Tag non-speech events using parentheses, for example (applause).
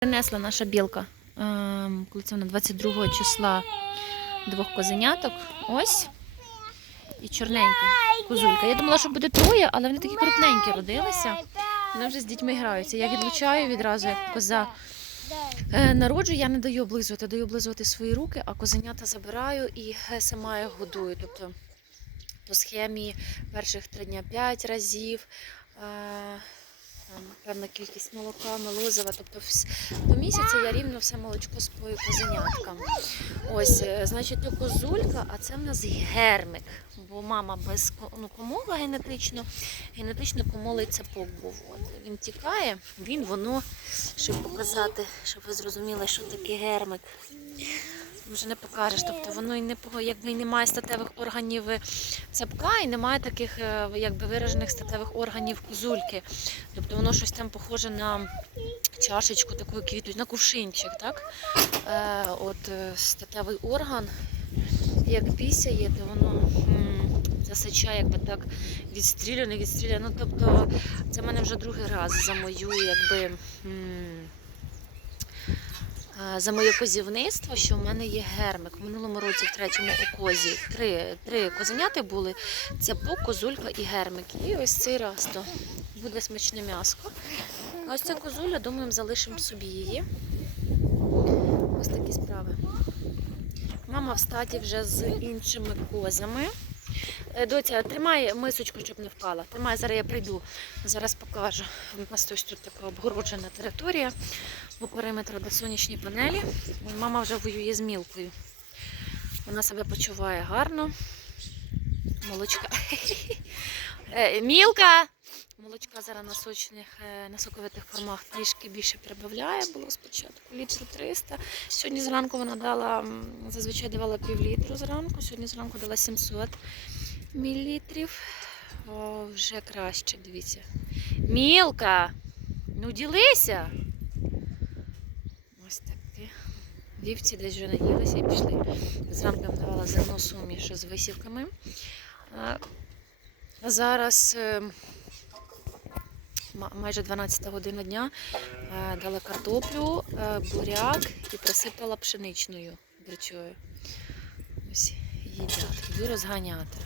Принесла наша білка, ем, коли це вона 22 числа двох козеняток. Ось. І чорненька козулька. Я думала, що буде троє, але вони такі крупненькі родилися. Вони вже з дітьми граються. Я відлучаю відразу, як коза е, народжує, я не даю облизувати, даю облизувати свої руки, а козенята забираю і е, сама їх годую. Тобто по схемі перших три дня 5 разів. Е, там, певна кількість молока, молозива. Тобто по місяці я рівно все молочко спою козеняткам. Ось, е, значить, то козулька, а це в нас гермик. Бо мама без ну, комола генетично, генетично комолий цепок був. От, він тікає, він воно, щоб показати, щоб ви зрозуміли, що таке гермик. Вже не покажеш, тобто воно і не якби і немає статевих органів е, цепка, і немає таких е, якби виражених статевих органів козульки. Тобто воно щось там похоже на чашечку, таку квіту, на кувшинчик, так? Е, от е, статевий орган, як пісяє, то воно засичає, якби так відстрілює, не відстрілює. Ну, тобто, це в мене вже другий раз за мою, якби. е, За моє козівництво, що в мене є гермик. В минулому році, в третьому окозі, три, три козеняти були. Це по козулька і гермик. І ось цей раз то буде смачне м'яско. Ось ця козуля, думаємо, залишимо собі її. Ось такі справи. Мама в статі вже з іншими козами. Е, Доця, тримай мисочку, щоб не впала. Тримай, зараз я прийду. Зараз покажу. У нас ось тут така обгороджена територія по периметру до сонячні панелі. Мама вже воює з мілкою. Вона себе почуває гарно. Молочка. (laughs) Е, Мілка! Молочка зараз на сочних, е, на соковитих формах трішки більше прибавляє. Було спочатку літру 300. Сьогодні зранку вона дала, зазвичай давала пів літру зранку, сьогодні зранку дала 700 мілілітрів. О, вже краще, дивіться. Мілка! Ну ділися! Ось таке. Вівці десь вже наїлися і пішли. Зранку я давала зерно суміш з висівками. Зараз е, майже 12 година дня е, дала картоплю, е, буряк і присипала пшеничною гречою. Ось їдять. Йду розганяти.